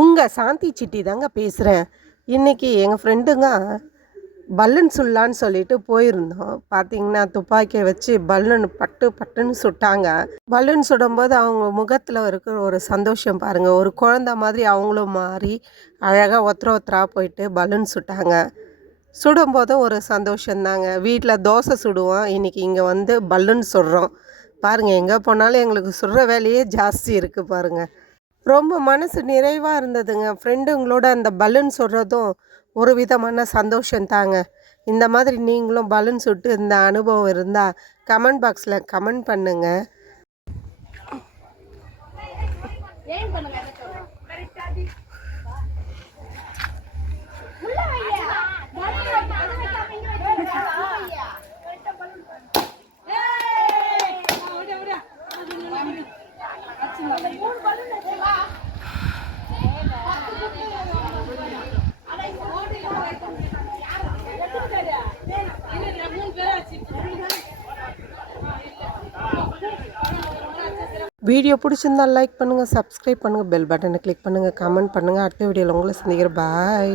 உங்கள் சாந்தி சிட்டி தாங்க பேசுகிறேன். இன்றைக்கி எங்கள் ஃப்ரெண்டுங்க பலூன் சுடலான்னு சொல்லிட்டு போயிருந்தோம். பார்த்தீங்கன்னா துப்பாக்கியை வச்சு பலூன் பட்டு பட்டுன்னு சுட்டாங்க. பலூன் சுடும்போது அவங்க முகத்தில் இருக்கிற ஒரு சந்தோஷம் பாருங்கள். ஒரு குழந்த மாதிரி அவங்களும் மாறி அழகாக ஒருத்தராக போயிட்டு பலூன் சுட்டாங்க. சுடும்போதும் ஒரு சந்தோஷந்தாங்க. வீட்டில் தோசை சுடுவோம், இன்றைக்கி இங்கே வந்து பலூன் சுடுறோம். பாருங்கள், எங்கே போனாலும் எங்களுக்கு சுடுற வேலையே ஜாஸ்தி இருக்குது பாருங்கள். ரொம்ப மனசு நிறைவாக இருந்ததுங்க. ஃப்ரெண்டுங்களோட அந்த பலூன் சுடுறதும் ஒரு விதமான சந்தோஷம் தாங்க. இந்த மாதிரி நீங்களும் பலூன் சுட்டு இந்த அனுபவம் இருந்தால் கமெண்ட் பாக்ஸில் கமெண்ட் பண்ணுங்கள். வீடியோ பிடிச்சிருந்தால் லைக் பண்ணுங்கள், சப்ஸ்கிரைப் பண்ணுங்கள், பெல் பட்டனை கிளிக் பண்ணுங்கள், கமெண்ட் பண்ணுங்கள். அடுத்த வீடியோவில் உங்களை சந்திக்கிறேன். பாய்.